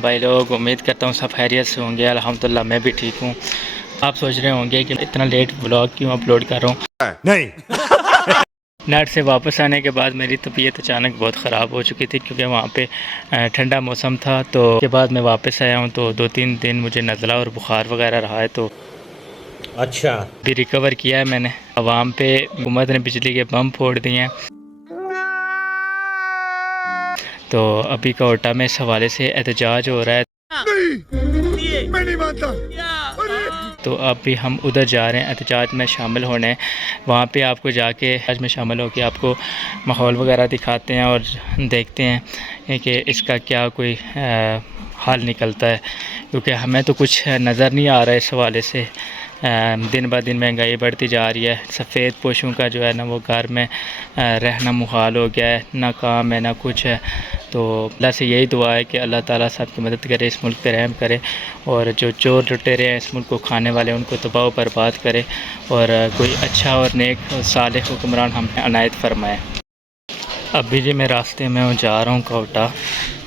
بھائی لوگ امید کرتا ہوں سب خیریت سے ہوں گے. الحمدللہ میں بھی ٹھیک ہوں. آپ سوچ رہے ہوں گے کہ اتنا لیٹ ولاگ کیوں اپلوڈ کر رہا ہوں. نہیں نیٹ سے واپس آنے کے بعد میری طبیعت اچانک بہت خراب ہو چکی تھی کیونکہ وہاں پہ ٹھنڈا موسم تھا. تو اس کے بعد میں واپس آیا ہوں تو 2-3 دن مجھے نزلہ اور بخار وغیرہ رہا ہے. تو اچھا بھی ریکور کیا ہے میں نے. عوام پہ حکومت نے بجلی کے بم پھوڑ دیے ہیں. تو ابھی کوئٹہ میں اس حوالے سے احتجاج ہو رہا ہے. میں نہیں مانتا. تو اب بھی ہم ادھر جا رہے ہیں احتجاج میں شامل ہونے. وہاں پہ آپ کو جا کے احتجاج میں شامل ہو کے آپ کو ماحول وغیرہ دکھاتے ہیں اور دیکھتے ہیں کہ اس کا کیا کوئی حل نکلتا ہے. کیونکہ ہمیں تو کچھ نظر نہیں آ رہا ہے اس حوالے سے. دن بہ دن مہنگائی بڑھتی جا رہی ہے. سفید پوشوں کا جو ہے نا وہ گھر میں رہنا محال ہو گیا ہے. نہ کام ہے نہ کچھ ہے. تو اللہ سے یہی دعا ہے کہ اللہ تعالیٰ سب کی مدد کرے, اس ملک پہ رحم کرے اور جو چور لٹیرے ہیں اس ملک کو کھانے والے ان کو تباہ و برباد کرے اور کوئی اچھا اور نیک صالح حکمران ہم نے عنایت فرمائے. ابھی جی میں راستے میں جا رہا ہوں کوئٹہ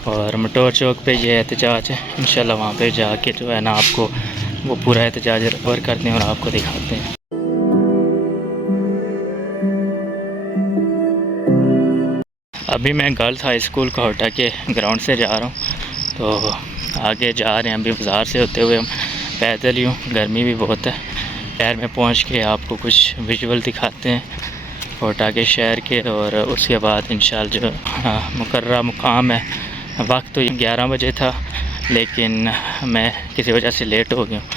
اور مٹور چوک پہ یہ احتجاج ہے. انشاءاللہ وہاں پہ جا کے جو ہے نا آپ کو وہ پورا احتجاج ریکور کرتے ہیں اور آپ کو دکھاتے ہیں. ابھی میں گرلز ہائی اسکول کوئٹہ کے گراؤنڈ سے جا رہا ہوں. تو آگے جا رہے ہیں ابھی بازار سے ہوتے ہوئے. ہم پیدل ہی ہوں, گرمی بھی بہت ہے. شہر میں پہنچ کے آپ کو کچھ ویژول دکھاتے ہیں کوئٹہ کے شہر کے. اور اس کے بعد انشاءاللہ جو مقررہ مقام ہے, وقت تو 11 بجے تھا لیکن میں کسی وجہ سے لیٹ ہو گیا ہوں.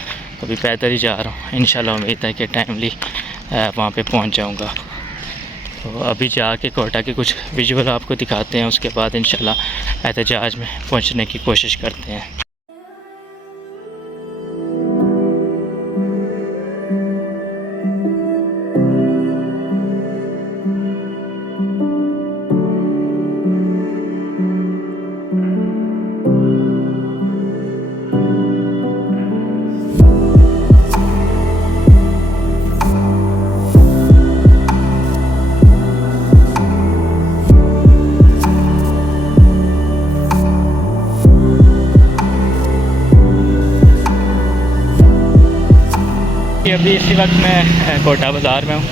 ابھی پیدل ہی جا رہا ہوں. انشاءاللہ امید ہے کہ ٹائملی وہاں پہ پہنچ جاؤں گا. تو ابھی جا کے کوئٹہ کے کچھ ویژول آپ کو دکھاتے ہیں. اس کے بعد انشاءاللہ احتجاج میں پہنچنے کی کوشش کرتے ہیں. ابھی اسی وقت میں کوئٹہ بازار میں ہوں.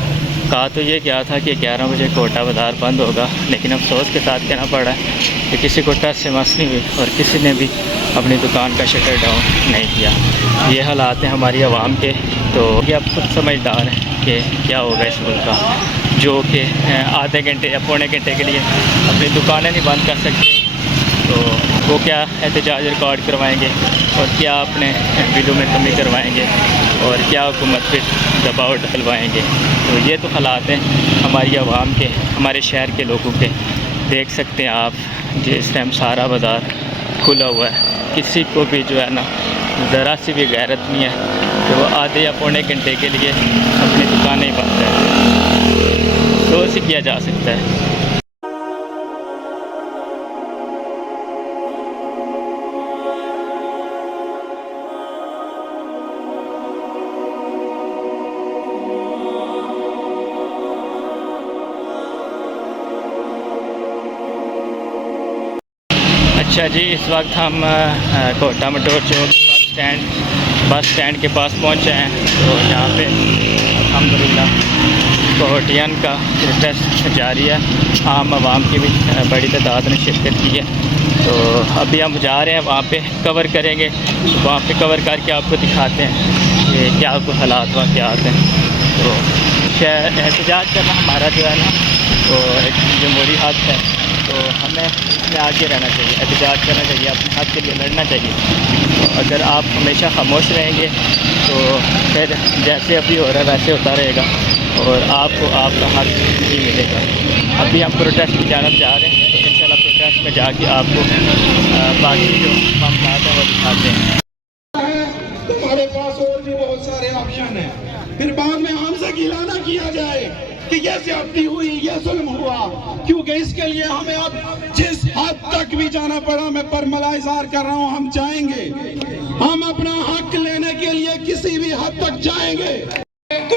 کہا تو یہ کیا تھا کہ 11 بجے کوئٹہ بازار بند ہوگا, لیکن افسوس کے ساتھ کہنا پڑ رہا ہے کہ کسی کو ٹچ سے مس نہیں ہوئی اور کسی نے بھی اپنی دکان کا شٹر ڈاؤن نہیں کیا. یہ حالات ہیں ہماری عوام کے. تو یہ اب خود سمجھدار ہیں کہ کیا ہوگا اس ملک کا, جو کہ آدھے گھنٹے یا پونے گھنٹے کے لیے اپنی دکانیں نہیں بند کر سکتے. تو وہ کیا احتجاج ریکارڈ کروائیں گے اور کیا اپنے بلوں میں کمی کروائیں گے اور کیا حکومت پہ دباؤ ڈلوائیں گے. تو یہ تو حالات ہیں ہماری عوام کے, ہمارے شہر کے لوگوں کے. دیکھ سکتے ہیں آپ جس ٹائم سارا بازار کھلا ہوا ہے. کسی کو بھی جو ہے نا ذرا سی بھی غیرت نہیں ہے کہ وہ آدھے یا پونے گھنٹے کے لیے اپنی دکانیں بند کریں. تو اسے کیا جا سکتا ہے. اچھا جی, اس وقت ہم کوئٹہ مٹور چوک بس اسٹینڈ کے پاس پہنچے ہیں. تو یہاں پہ الحمدللہ کوئٹیان کا پروٹیسٹ جاری ہے. عام عوام کی بھی بڑی تعداد نے شرکت کی ہے. تو ابھی ہم جا رہے ہیں وہاں پہ کور کریں گے. وہاں پہ کور کر کے آپ کو دکھاتے ہیں کہ کیا کوئی حالات واقعات ہیں. تو احتجاج کرنا ہمارا جو ہے نا وہ ایک جمہوری حق ہے. تو ہمیں اس میں آگے رہنا چاہیے, احتجاج کرنا چاہیے, اپنے حق کے لیے لڑنا چاہیے. تو اگر آپ ہمیشہ خاموش رہیں گے تو پھر جیسے ابھی ہو رہا ہے ویسے ہوتا رہے گا اور آپ کو آپ کا حق نہیں ملے گا. ابھی ہم پروٹیسٹ کی جانب جا رہے ہیں. تو انشاءاللہ پروٹیسٹ میں جا کے آپ کو باقی جو معاملات ہیں وہ دکھاتے ہیں. تمہارے پاس اور بھی بہت سارے آپشن ہیں. پھر بعد میں ہم سے گلہ نہ کیا جائے کہ یہ زیادتی ہوئی, یہ ظلم ہوا, کیونکہ اس کے لیے ہمیں اب جس حد تک بھی جانا پڑا, میں پرملا اظہار کر رہا ہوں, ہم جائیں گے. ہم اپنا حق لینے کے لیے کسی بھی حد تک جائیں گے. تو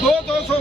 200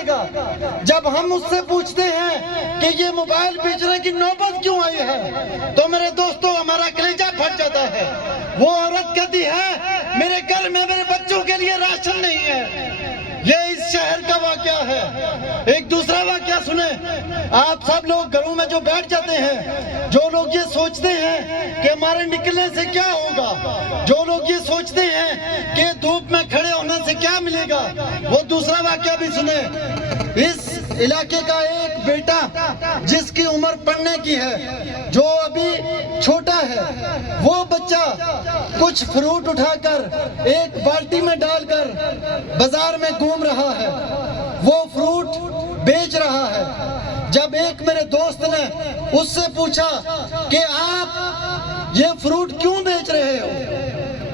ملے گا؟ جب ہم اس سے پوچھتے ہیں کہ یہ موبائل بیچنے کی نوبت کیوں آئی ہے تو میرے دوستوں ہمارا کلیجہ پھٹ جاتا ہے۔ وہ عورت کہتی ہے میرے گھر میں میرے بچوں کے لیے راشن نہیں ہے۔ یہ اس شہر کا واقعہ ہے۔ ایک دوسرا واقعہ سنیں، آپ سب لوگ گھروں میں جو بیٹھ جاتے ہیں، جو لوگ یہ سوچتے ہیں کہ ہمارے نکلنے سے کیا ہوگا، جو لوگ یہ سوچتے ہیں کہ دھوپ میں کھڑے ہونے سے کیا ملے گا، وہ دوسرا واقعہ بھی سنیں۔ اس علاقے کا ایک بیٹا جس کی عمر پڑھنے کی ہے، جو ابھی چھوٹا ہے، وہ بچہ کچھ فروٹ اٹھا کر ایک بالٹی میں ڈال کر بازار میں گھوم رہا ہے، وہ فروٹ بیچ رہا ہے۔ جب ایک میرے دوست نے اس سے پوچھا کہ آپ یہ فروٹ کیوں بیچ رہے ہو،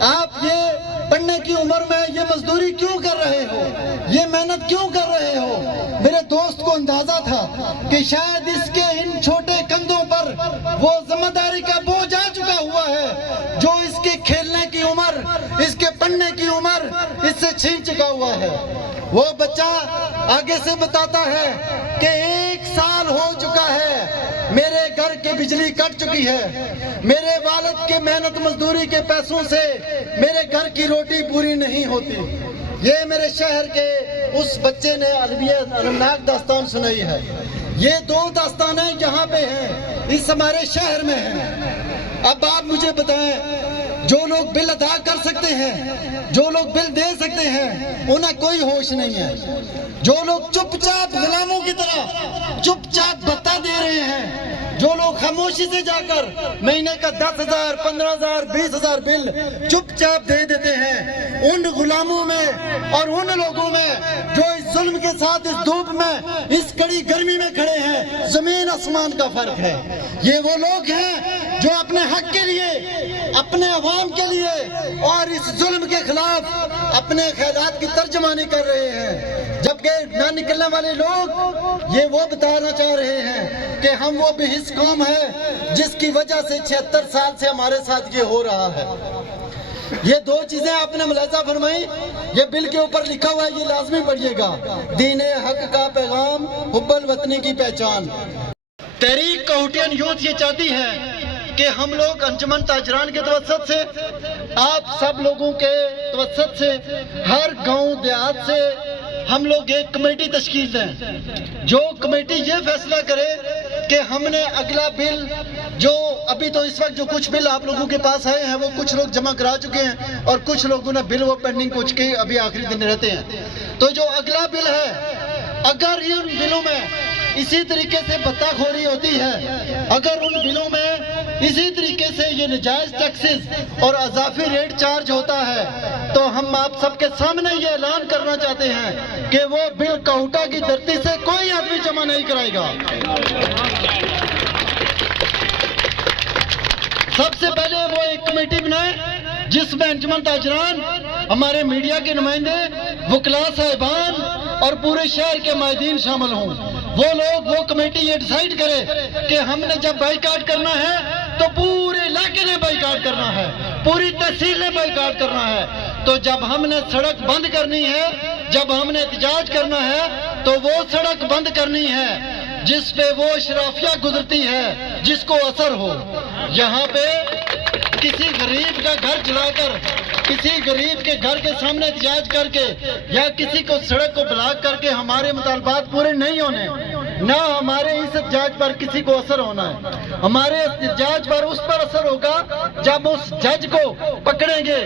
آپ یہ پڑھنے کی عمر میں یہ مزدوری کیوں کر رہے ہو، یہ محنت کیوں کر رہے ہو، میرے دوست کو اندازہ تھا کہ شاید اس کے ان چھوٹے کندھوں پر وہ ذمہ داری کا بوجھ آ چکا ہوا ہے جو اس کے کھیلنے کی عمر، اس کے پڑھنے کی عمر اس سے چھین چکا ہوا ہے۔ وہ بچہ آگے سے بتاتا ہے کہ 1 سال ہو چکا ہے میرے گھر کی بجلی کٹ چکی ہے، میرے والد کے محنت مزدوری کے پیسوں سے میرے گھر کی روٹی پوری نہیں ہوتی۔ یہ میرے شہر کے اس بچے نے المناک داستان سنائی ہے۔ یہ 2 داستانیں یہاں پہ ہیں، اس ہمارے شہر میں ہیں۔ اب آپ مجھے بتائیں، جو لوگ بل ادا کر سکتے ہیں، جو لوگ بل دے سکتے ہیں، انہیں کوئی ہوش نہیں ہے۔ جو لوگ چپ چاپ غلاموں کی طرح چپ چاپ بھتہ دے رہے ہیں، جو لوگ خاموشی سے جا کر مہینے کا 10,000 15,000 20,000 بل چپ چاپ دے دیتے ہیں، ان غلاموں میں اور ان لوگوں میں جو اس ظلم کے ساتھ اس دھوپ میں اس کڑی گرمی میں کھڑے ہیں، زمین آسمان کا فرق ہے۔ یہ وہ لوگ ہیں جو اپنے حق کے لیے، اپنے عوام کے لیے اور اس ظلم کے خلاف اپنے خیالات کی ترجمانی کر رہے ہیں، جبکہ نہ نکلنے والے لوگ یہ وہ بتانا چاہ رہے ہیں کہ ہم وہ بے حس قوم ہے جس کی وجہ سے 76 سال سے ہمارے ساتھ یہ ہو رہا ہے۔ یہ 2 چیزیں آپ نے ملاحظہ فرمائی، یہ بل کے اوپر لکھا ہوا ہے، یہ لازمی پڑھیے گا۔ دین حق کا پیغام، حب الوطنی کی پہچان۔ تحریک کوہٹین یوتھ یہ چاہتی ہے کہ ہم لوگ انجمن تاجران کے توسط سے، آپ سب لوگوں کے توسط سے، ہر گاؤں دیہات سے ہم لوگ ایک کمیٹی تشکیل دیں، جو کمیٹی یہ فیصلہ کرے کہ ہم نے اگلا بل، جو ابھی تو اس وقت جو کچھ بل آپ لوگوں کے پاس آئے ہیں وہ کچھ لوگ جمع کرا چکے ہیں اور کچھ لوگوں نے بل وہ پینڈنگ کچھ کے ابھی آخری دن رہتے ہیں، تو جو اگلا بل ہے، اگر ان بلوں میں اسی طریقے سے بھتہ خوری ہوتی ہے، اگر ان بلوں میں اسی طریقے سے یہ نجائز ٹیکسز اور اضافی ریٹ چارج ہوتا ہے، تو ہم آپ سب کے سامنے یہ اعلان کرنا چاہتے ہیں کہ وہ بل کوہٹا کی دھرتی سے کوئی آدمی جمع نہیں کرائے گا۔ سب سے پہلے وہ ایک کمیٹی بنائے جس میں انجمن تاجران، ہمارے میڈیا کے نمائندے، وکلاء صاحبان اور پورے شہر کے مائدین شامل ہوں۔ وہ لوگ، وہ کمیٹی یہ ڈیسائیڈ کرے کہ ہم نے جب بائیکاٹ کرنا ہے تو پورے علاقے نے بائیکاٹ کرنا ہے، پوری تحصیل نے بائیکاٹ کرنا ہے۔ تو جب ہم نے سڑک بند کرنی ہے، جب ہم نے احتجاج کرنا ہے تو وہ سڑک بند کرنی ہے جس پہ وہ اشرافیہ گزرتی ہے، جس کو اثر ہو۔ یہاں پہ کسی غریب کا گھر جلا کر، کسی غریب کے گھر کے سامنے احتجاج کر کے یا کسی کو سڑک کو بلاک کر کے ہمارے مطالبات پورے نہیں ہونے، نہ ہمارے اس احتجاج پر کسی کو اثر ہونا ہے۔ ہمارے احتجاج پر اس پر اثر ہوگا جب اس جج کو پکڑیں گے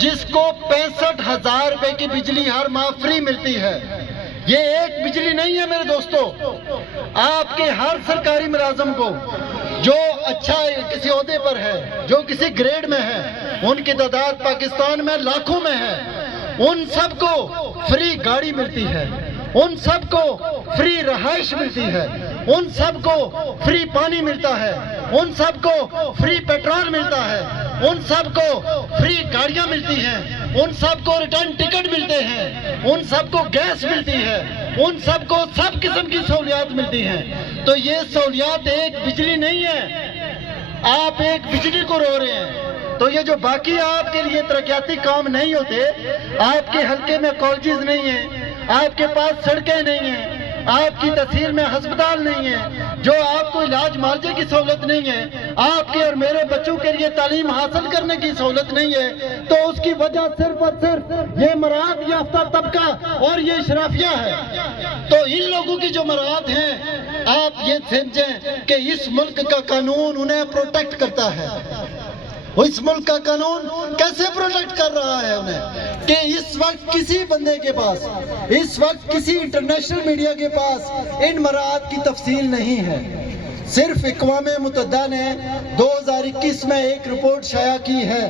جس کو 65,000 روپے کی بجلی ہر ماہ فری ملتی ہے۔ یہ ایک بجلی نہیں ہے میرے دوستو، آپ کے ہر سرکاری ملازم کو جو اچھا کسی عہدے پر ہے، جو کسی گریڈ میں ہے، ان کی تعداد پاکستان میں لاکھوں میں ہے، ان سب کو فری گاڑی ملتی ہے، ان سب کو فری رہائش ملتی ہے، ان سب کو فری پانی ملتا ہے، ان سب کو فری پیٹرول ملتا ہے، ان سب کو فری گاڑیاں ملتی ہیں، ان سب کو ریٹرن ٹکٹ ملتے ہیں، ان سب کو گیس ملتی ہے، ان سب کو سب قسم کی سہولیات ملتی ہیں۔ تو یہ سہولیات ایک بجلی نہیں ہے، آپ ایک بجلی کو رو رہے ہیں، تو یہ جو باقی آپ کے لیے ترقیاتی کام نہیں ہوتے، آپ کے حلقے میں کالجز نہیں ہیں، آپ کے پاس سڑکیں نہیں ہیں، آپ کی تحصیل میں ہسپتال نہیں ہے، جو آپ کو علاج معالجے کی سہولت نہیں ہے، آپ کے اور میرے بچوں کے لیے تعلیم حاصل کرنے کی سہولت نہیں ہے، تو اس کی وجہ صرف اور صرف یہ مراعات یافتہ طبقہ اور یہ اشرافیہ ہے۔ تو ان لوگوں کی جو مراعات ہیں، آپ یہ سمجھیں کہ اس ملک کا قانون انہیں پروٹیکٹ کرتا ہے۔ اس ملک کا قانون کیسے پروٹیکٹ کر رہا ہے انہیں کہ اس وقت کسی بندے کے پاس، اس وقت کسی انٹرنیشنل میڈیا کے پاس ان مراعات کی تفصیل نہیں ہے۔ صرف اقوام متحدہ نے 2021 میں ایک رپورٹ شائع کی ہے،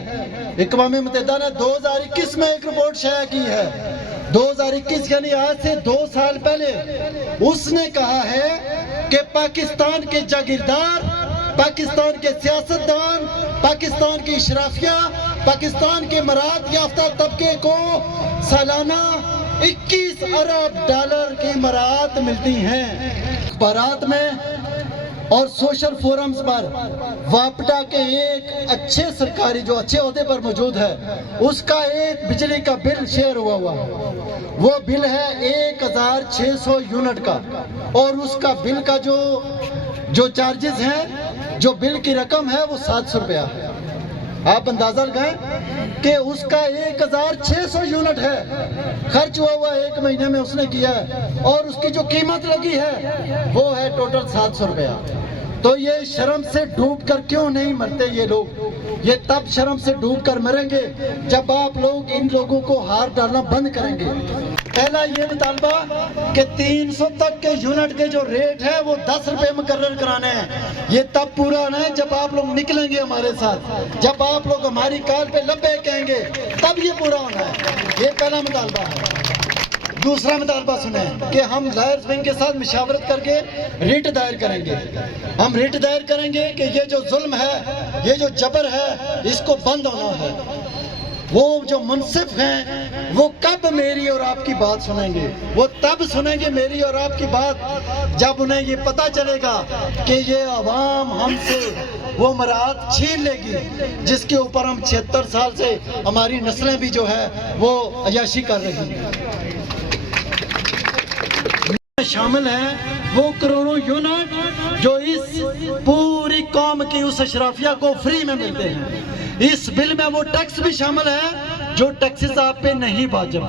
اقوام متحدہ نے 2021 میں ایک رپورٹ شائع کی ہے، 2021 یعنی آج سے 2 سال پہلے۔ اس نے کہا ہے کہ پاکستان کے جاگیردار، پاکستان کے سیاستدان، پاکستان کی اشرافیہ، پاکستان کے مراعات یافتہ طبقے کو سالانہ 21 ارب ڈالر کی مراعات ملتی ہیں۔ اخبارات میں اور سوشل فورمز پر واپڈا کے ایک اچھے سرکاری جو اچھے عہدے پر موجود ہے، اس کا ایک بجلی کا بل شیئر ہوا وہ بل ہے 1600 یونٹ کا، اور اس کا بل کا جو چارجز ہیں، جو بل کی رقم ہے وہ 700 روپیہ ہے۔ آپ اندازہ لگائیں کہ اس کا 1600 یونٹ ہے، خرچ ہوا 1 مہینے میں اس نے کیا ہے، اور اس کی جو قیمت لگی ہے وہ ہے ٹوٹل 700 روپیہ۔ تو یہ شرم سے ڈوب کر کیوں نہیں مرتے یہ لوگ؟ یہ تب شرم سے ڈوب کر مریں گے جب آپ لوگ ان لوگوں کو ہار ڈالنا بند کریں گے۔ پہلا یہ مطالبہ کہ 300 تک کے یونٹ کے جو ریٹ ہے وہ 10 روپے مقرر کرانے ہیں، یہ تب پورا ہونا ہے جب آپ لوگ نکلیں گے ہمارے ساتھ، جب آپ لوگ ہماری کال پہ لبے کہیں گے تب یہ پورا ہونا ہے۔ یہ پہلا مطالبہ ہے۔ دوسرا مطالبہ سنیں کہ ہم لائرز ونگ کے ساتھ مشاورت کر کے ریٹ دائر کریں گے۔ ہم ریٹ دائر کریں گے کہ یہ جو ظلم ہے، یہ جو جبر ہے، اس کو بند ہونا ہے۔ وہ جو منصف ہیں وہ کب میری اور آپ کی بات سنیں گے؟ وہ تب سنیں گے میری اور آپ کی بات جب انہیں یہ پتہ چلے گا کہ یہ عوام ہم سے وہ مراعات چھین لے گی جس کے اوپر ہم 76 سال سے ہماری نسلیں بھی جو ہے وہ عیاشی کر رہی ہیں۔ شامل ہیں وہ کروڑوں یونٹ جو اس پوری قوم کی اس اشرافیہ کو فری میں ملتے ہیں۔ اس بل میں وہ ٹیکس بھی شامل ہے جو ٹیکسز آپ پہ نہیں واجب،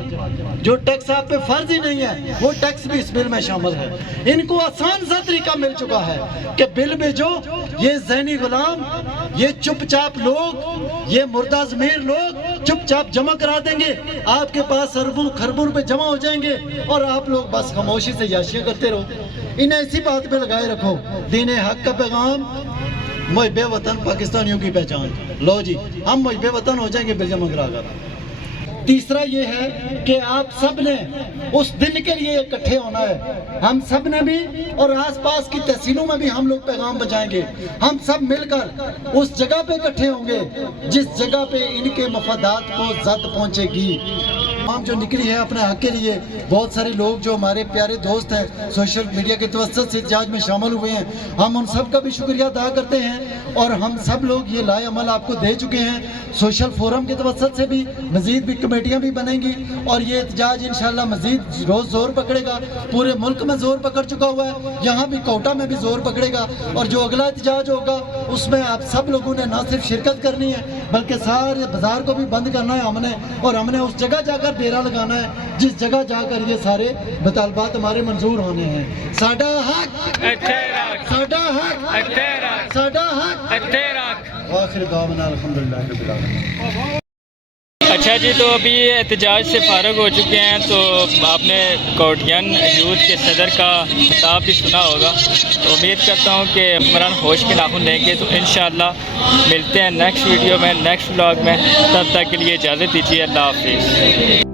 جو ٹیکس آپ پہ فرض ہی نہیں ہے، وہ ٹیکس بھی اس بل میں شامل ہے۔ ان کو آسان سا طریقہ مل چکا ہے کہ بل میں جو یہ ذہنی غلام، یہ چپ چاپ لوگ، یہ مردہ ضمیر لوگ چپ چاپ جمع کرا دیں گے، آپ کے پاس اربوں خربوں روپے جمع ہو جائیں گے، اور آپ لوگ بس خاموشی سے یاشیاں کرتے رہو۔ انہیں اسی بات پہ لگائے رکھو، دین حق کا پیغام، محب وطن پاکستانیوں کی پہچان۔ لو جی، ہم محب وطن ہو جائیں گے بل جمع کرا کر۔ تیسرا یہ ہے کہ آپ سب نے اس دن کے لیے اکٹھے ہونا ہے۔ ہم سب نے بھی اور آس پاس کی تحصیلوں میں بھی ہم لوگ پیغام بجائیں گے۔ ہم سب مل کر اس جگہ پہ اکٹھے ہوں گے جس جگہ پہ ان کے مفادات کو زد پہنچے گی۔ عوام جو نکلی ہے اپنے حق کے لیے، بہت سارے لوگ جو ہمارے پیارے دوست ہیں سوشل میڈیا کے توسط سے احتجاج میں شامل ہوئے ہیں، ہم ان سب کا بھی شکریہ ادا کرتے ہیں، اور ہم سب لوگ یہ لائے عمل آپ کو دے چکے ہیں۔ سوشل فورم کے توسط سے بھی مزید بھی کمیٹیاں بھی بنیں گی، اور یہ احتجاج انشاءاللہ مزید روز زور پکڑے گا۔ پورے ملک میں زور پکڑ چکا ہوا ہے، یہاں بھی کوٹا میں بھی زور پکڑے گا، اور جو اگلا احتجاج ہوگا اس میں آپ سب لوگوں نے نہ صرف شرکت کرنی ہے بلکہ سارے بازار کو بھی بند کرنا ہے ہم نے، اور ہم نے اس جگہ جا کر ڈیرا لگانا ہے جس جگہ جا کر یہ سارے مطالبات ہمارے منظور ہونے ہیں۔ ساڈا حق، ساڈا حق، ساڈا حق، آخر دعوانا الحمدللہ رب العالمین۔ اچھا جی، تو ابھی احتجاج سے فارغ ہو چکے ہیں، تو آپ نے کوٹین یوتھ کے صدر کا خطاب بھی سنا ہوگا، تو امید کرتا ہوں کہ حکمران ہوش کے ناخن لیں گے۔ تو انشاءاللہ ملتے ہیں نیکسٹ ویڈیو میں، نیکسٹ ولاگ میں، تب تک کے لیے اجازت دیجیے، اللہ حافظ۔